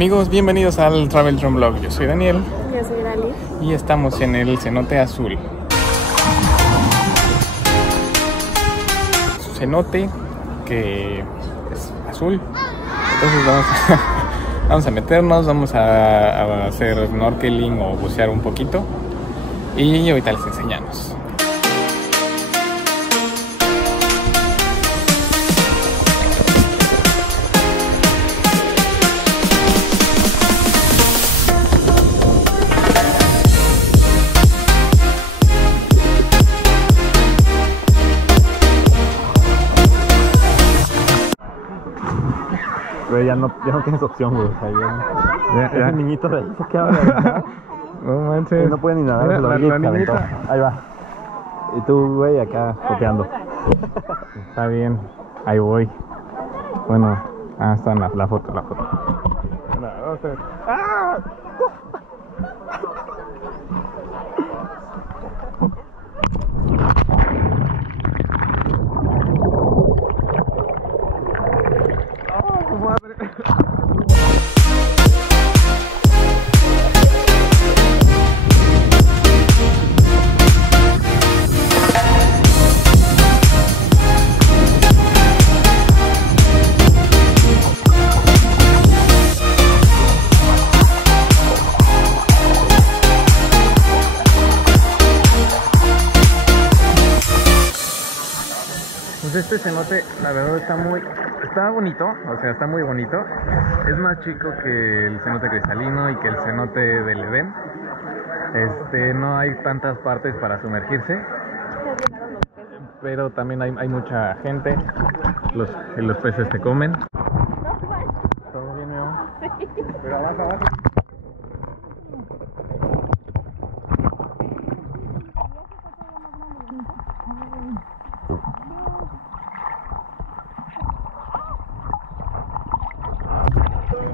Amigos, bienvenidos al Travel Drone Vlog. Yo soy Daniel. Yo soy Dali. Y estamos en el cenote azul. Cenote que es azul. Entonces vamos a meternos, vamos a hacer snorkeling o bucear un poquito. Y ahorita les enseñamos. Güey, ya no tienes opción, güey. O sea, ya. Ese niñito de ahí se queda de No manches. no puede ni nadar. La niñita. Ahí va. Y tú, güey, acá copiando. Está bien, ahí voy. Bueno, está en la foto. No, vamos a ver. ¡Ah! Pues este cenote, la verdad está bonito, o sea, está muy bonito. Es más chico que el cenote cristalino y que el cenote del Edén. No hay tantas partes para sumergirse, pero también hay mucha gente. Los peces te comen. ¿Todo bien, Meo? Sí. Pero abajo.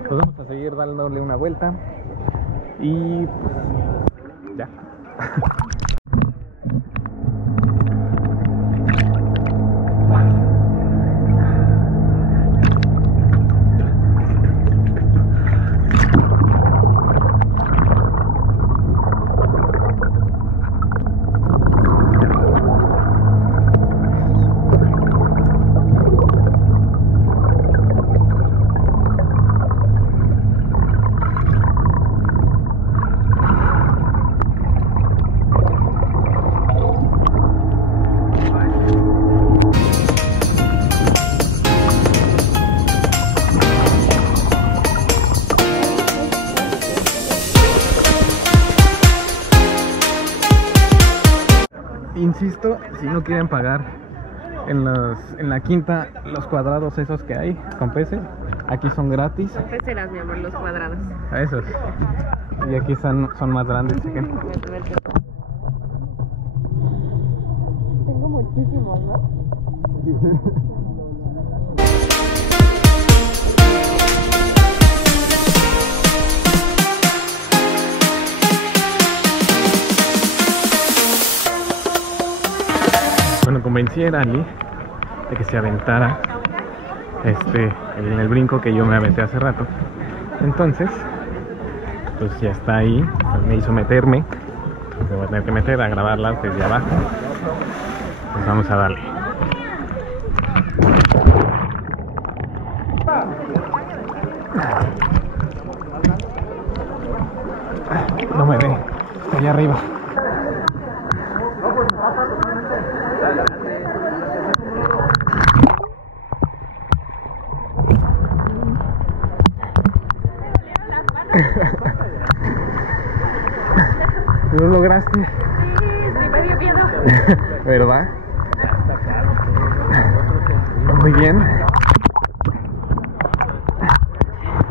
Pues vamos a seguir dándole una vuelta y pues ya. Insisto, si no quieren pagar en la quinta los cuadrados esos que hay con peces, aquí son gratis. Son peceras, mi amor, los cuadrados. A esos. Y aquí son más grandes. Tengo muchísimos, ¿no? Bueno, convencí a Ali de que se aventara en el brinco que yo me aventé hace rato. Entonces, pues ya está ahí. Me hizo meterme. Me voy a tener que meter a grabarla desde abajo. Pues vamos a darle. No me ve. Está allá arriba. ¿Lo lograste? Sí, me dio miedo. ¿Verdad? Muy bien.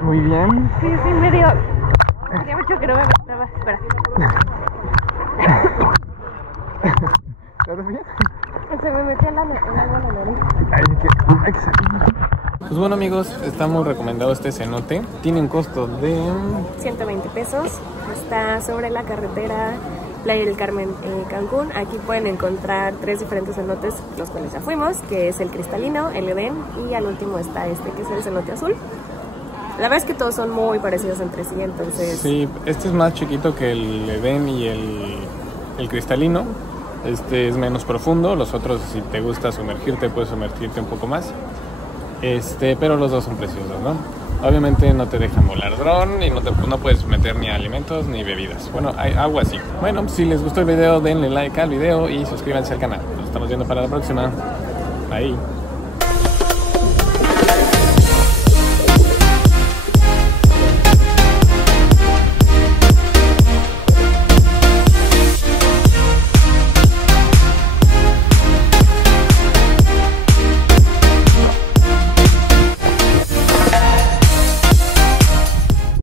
Muy bien. Sí, me dio. Hacía mucho que no me aventaba. Espera. ¿Estás bien? Se me metió el agua en la nariz. Hay que salir. Pues bueno, amigos, está muy recomendado este cenote. Tiene un costo de 120 pesos. Está sobre la carretera Playa del Carmen, Cancún. Aquí pueden encontrar 3 diferentes cenotes, los cuales ya fuimos, que es el cristalino, el Edén y al último está este, que es el cenote azul. La verdad es que todos son muy parecidos entre sí, entonces... Sí, este es más chiquito que el Edén y el cristalino. Este es menos profundo. Los otros, si te gusta sumergirte, puedes sumergirte un poco más. Pero los dos son preciosos, ¿no? Obviamente no te dejan volar dron y no puedes meter ni alimentos ni bebidas. Bueno, hay agua sí. Bueno, si les gustó el video, denle like al video y suscríbanse al canal. Nos estamos viendo para la próxima. Bye.